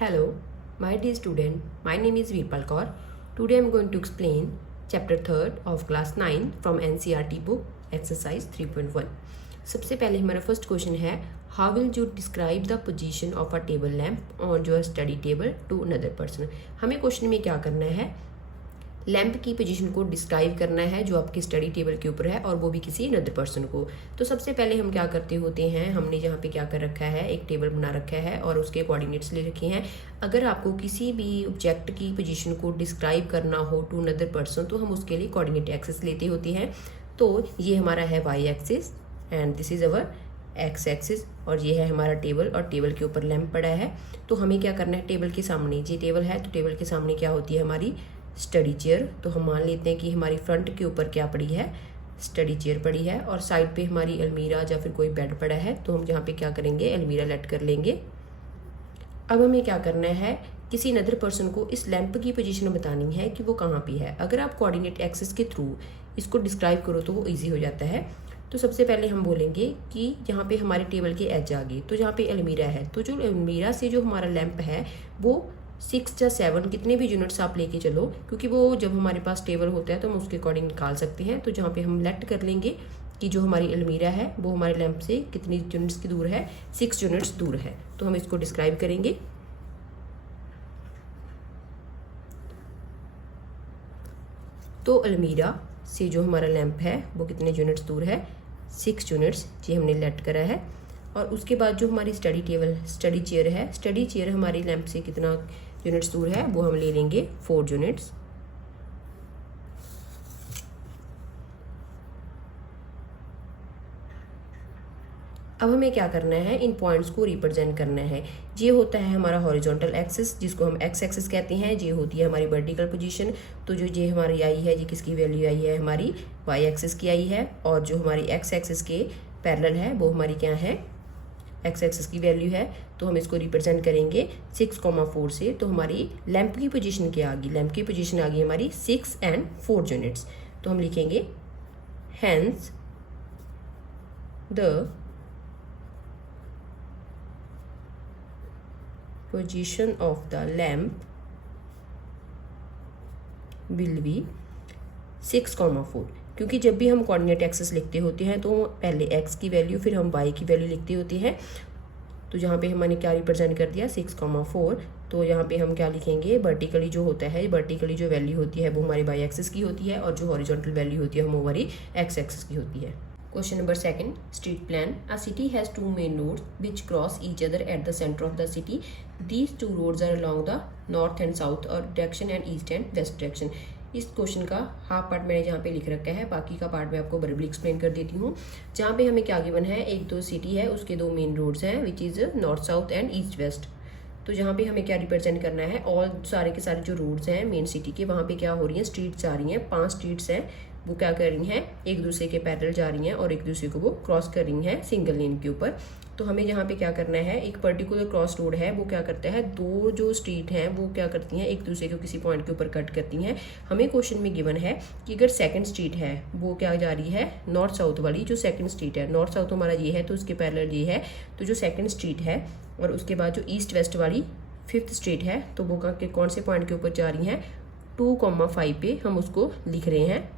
Hello, my dear student. My name is Veerpal Kaur. Today I am going to explain chapter 3rd of class 9 from NCERT book exercise 3.1. सबसे पहले हमारा first question है, how will you describe the position of a table lamp on your study table to another person. हमें question में क्या करना है, lamp की पोजीशन को डिस्क्राइब करना है जो आपकी स्टडी टेबल के ऊपर है और वो भी किसी अनदर पर्सन को। तो सबसे पहले हम क्या करते होते हैं, हमने यहाँ पे क्या कर रखा है, एक टेबल बना रखा है और उसके कोऑर्डिनेट्स ले रखे हैं। अगर आपको किसी भी ऑब्जेक्ट की पोजीशन को डिस्क्राइब करना हो टू अनदर पर्सन तो हम उसके लिए कोऑर्डिनेट एक्सिस लेते होते हैं। तो ये हमारा है Y axis and this is our X axis और ये है हमारा टेबल और टेबल के ऊपर लैंप पड़ा है। तो हमें क्या करना है, टेबल के सामने ये टेबल है तो टेबल के सामने क्या होती है हमारी स्टडी चेयर। तो हम मान लेते हैं कि हमारी फ्रंट के ऊपर क्या पड़ी है, स्टडी चेयर पड़ी है और साइड पे हमारी अलमीरा या फिर कोई बेड पड़ा है। तो हम यहाँ पे क्या करेंगे, अलमीरा लेट कर लेंगे। अब हमें क्या करना है, किसी अनदर पर्सन को इस लैंप की पोजीशन बतानी है कि वो कहाँ पे है। अगर आप कोऑर्डिनेट एक्सिस के थ्रू इसको डिस्क्राइब करो तो वो ईजी हो जाता है। तो सबसे पहले हम बोलेंगे कि यहाँ पे हमारे टेबल के एज आ गई, तो यहाँ पे अलमीरा है, तो जो अलमीरा से जो हमारा लैंप है वो 6 या 7 कितने भी यूनिट्स आप लेके चलो, क्योंकि वो जब हमारे पास टेबल होता है तो हम उसके अकॉर्डिंग निकाल सकते हैं। तो जहाँ पे हम लेट कर लेंगे कि जो हमारी अलमीरा है वो हमारे लैंप से कितनी यूनिट्स की दूर है, 6 यूनिट्स दूर है। तो हम इसको डिस्क्राइब करेंगे। तो अलमीरा से जो हमारा लैंप है वो कितने यूनिट्स दूर है, 6 यूनिट्स, ये हमने लेट करा है। और उसके बाद जो हमारी स्टडी चेयर है, स्टडी चेयर हमारी लैंप से कितना यूनिट्स दूर है, वो हम ले लेंगे 4 यूनिट्स। अब हमें क्या करना है, इन पॉइंट्स को रिप्रेजेंट करना है। ये होता है हमारा हॉरिजॉन्टल एक्सिस जिसको हम एक्स एक्सिस कहते हैं, ये होती है हमारी वर्टिकल पोजीशन। तो जो ये हमारी आई है, ये किसकी वैल्यू आई है, हमारी वाई एक्सिस की आई है। और जो हमारी एक्स एक्सिस के पैरेलल है वो हमारी क्या है, एक्स एक्सिस की वैल्यू है। तो हम इसको रिप्रेजेंट करेंगे 6,4 से। तो हमारी लैंप की पोजीशन क्या आ गई, लैंप की पोजीशन आ गई हमारी 6 and 4 यूनिट्स। तो हम लिखेंगे hence the position of the lamp will be 6,4। क्योंकि जब भी हम कोऑर्डिनेट एक्सिस लिखते होते हैं तो पहले एक्स की वैल्यू फिर हम वाई की वैल्यू लिखते होते हैं। तो यहाँ पे हमने क्या रिप्रेजेंट कर दिया, 6,4। तो यहाँ पे हम क्या लिखेंगे, वर्टिकली जो होता है, वर्टिकली जो वैल्यू होती है वो हमारी वाई एक्सिस की होती है और जो हॉरिजॉन्टल वैल्यू होती है वो हमारी एक्स एक्सिस की होती है। Question number 2, street plan. A city has 2 main roads which cross each other at the centre of the city. These 2 roads are along the north and south और direction and east and west direction. इस question का half part मैंने यहाँ पे लिख रखा है, बाकी का पार्ट मैं आपको वर्बली एक्सप्लेन कर देती हूँ। जहाँ पे हमें क्या गिवन है, एक दो सिटी है, उसके 2 मेन रोड्स हैं which is north south and east west. तो जहाँ पे हमें क्या रिप्रेजेंट करना है, ऑल सारे के सारे जो रोड्स हैं मेन सिटी के, वहाँ पे क्या हो रही हैं, स्ट्रीट्स आ रही हैं, 5 स्ट्रीट्स हैं, वो क्या कर रही हैं, एक दूसरे के पैरेलल जा रही हैं और एक दूसरे को वो क्रॉस कर रही हैं सिंगल लेन के ऊपर। तो हमें यहाँ पे क्या करना है, एक पर्टिकुलर क्रॉस रोड है, वो क्या करता है, 2 जो स्ट्रीट हैं वो क्या करती हैं, एक दूसरे को किसी पॉइंट के ऊपर कट करती हैं। हमें क्वेश्चन में गिवन है कि अगर सेकंड स्ट्रीट है वो क्या जा रही है, नॉर्थ साउथ वाली जो सेकंड स्ट्रीट है, नॉर्थ साउथ हमारा ये है तो उसके पैरेलल ये है, तो जो सेकंड स्ट्रीट है और उसके बाद जो ईस्ट वेस्ट वाली 5th स्ट्रीट है तो वो कौन से पॉइंट के ऊपर जा रही हैं, 2,5 पे हम उसको लिख रहे हैं।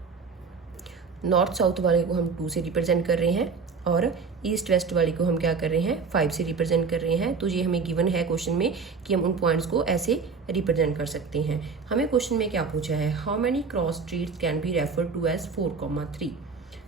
नॉर्थ साउथ वाले को हम 2 से रिप्रेजेंट कर रहे हैं और ईस्ट वेस्ट वाली को हम क्या कर रहे हैं, 5 से रिप्रेजेंट कर रहे हैं। तो ये हमें गिवन है क्वेश्चन में कि हम उन पॉइंट्स को ऐसे रिप्रेजेंट कर सकते हैं। हमें क्वेश्चन में क्या पूछा है, how many cross streets can be refer to as 4,3।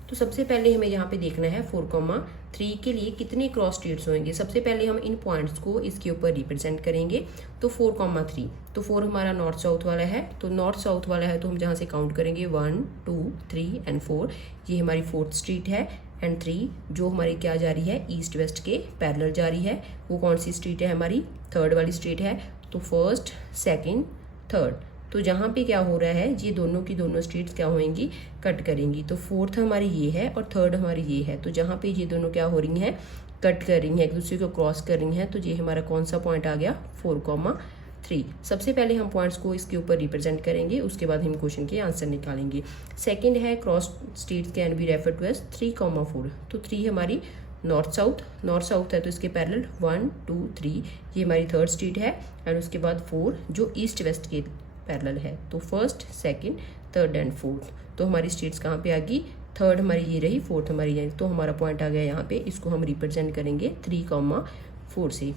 तो सबसे पहले हमें यहाँ पे देखना है 4,3 के लिए कितने क्रॉस स्ट्रीट्स होंगे। सबसे पहले हम इन पॉइंट्स को इसके ऊपर रिप्रेजेंट करेंगे। तो 4,3, तो 4 हमारा नॉर्थ साउथ वाला है, तो नॉर्थ साउथ वाला है तो हम जहाँ से काउंट करेंगे 1, 2, 3 एंड 4, ये हमारी 4th स्ट्रीट है। एंड 3 जो हमारी क्या जा रही है, ईस्ट वेस्ट के पैरेलल जा रही है, वो कौन सी स्ट्रीट है, हमारी 3rd वाली स्ट्रीट है। तो 1st, 2nd, 3rd, तो जहाँ पे क्या हो रहा है, ये दोनों की दोनों स्ट्रीट्स क्या होंगी, कट करेंगी। तो 4th हमारी ये है और 3rd हमारी ये है, तो जहाँ पे ये दोनों क्या हो रही हैं, कट कर रही हैं, एक दूसरे को क्रॉस कर रही हैं। तो ये हमारा कौन सा पॉइंट आ गया, 4,3। सबसे पहले हम पॉइंट्स को इसके ऊपर रिप्रेजेंट करेंगे, उसके बाद हम क्वेश्चन के आंसर निकालेंगे। सेकंड है cross streets can be refer to as 3,4। तो 3 हमारी नॉर्थ साउथ है तो इसके पैरेलल 1 2 3 ये हमारी थर्ड स्ट्रीट है, एंड उसके बाद 4 जो ईस्ट वेस्ट के पैरेलल है, तो first second third and fourth. तो हमारी स्ट्रीट्स कहाँ पे आ गई, थर्ड हमारी ये रही, फोर्थ हमारी ये, तो हमारा पॉइंट आ गया यहाँ पे। इसको हम रिप्रेजेंट करेंगे 3,4 से।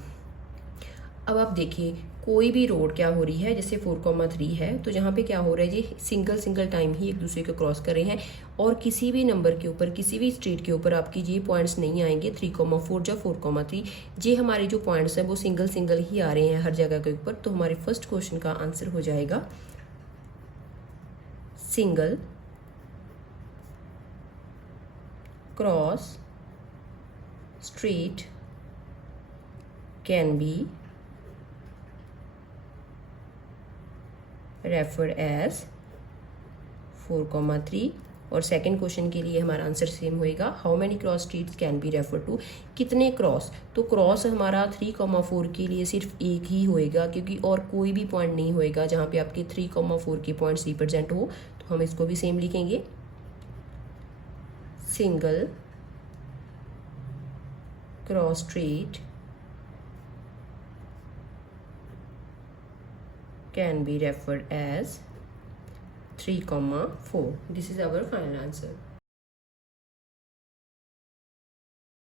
अब आप देखिए कोई भी रोड क्या हो रही है, जैसे 4,3 है, तो जहाँ पे क्या हो रहा है, ये सिंगल टाइम ही एक दूसरे को क्रॉस कर रहे हैं, और किसी भी नंबर के ऊपर, किसी भी स्ट्रीट के ऊपर आपकी ये पॉइंट्स नहीं आएंगे 3,4 या 4,3। ये हमारे जो पॉइंट्स हैं वो सिंगल ही आ रहे हैं हर जगह के ऊपर। तो हमारे फर्स्ट क्वेश्चन का आंसर हो जाएगा single cross street can be referred as 4,3। और सेकंड क्वेश्चन के लिए हमारा आंसर सेम होएगा, how many cross streets can be refer to, कितने क्रॉस। तो क्रॉस हमारा 3,4 के लिए सिर्फ एक ही होएगा, क्योंकि और कोई भी पॉइंट नहीं होएगा जहाँ पे आपके 3,4 के पॉइंट्स रिप्रेजेंट हो। तो हम इसको भी सेम लिखेंगे, single cross street can be referred as 3,4. This is our final answer.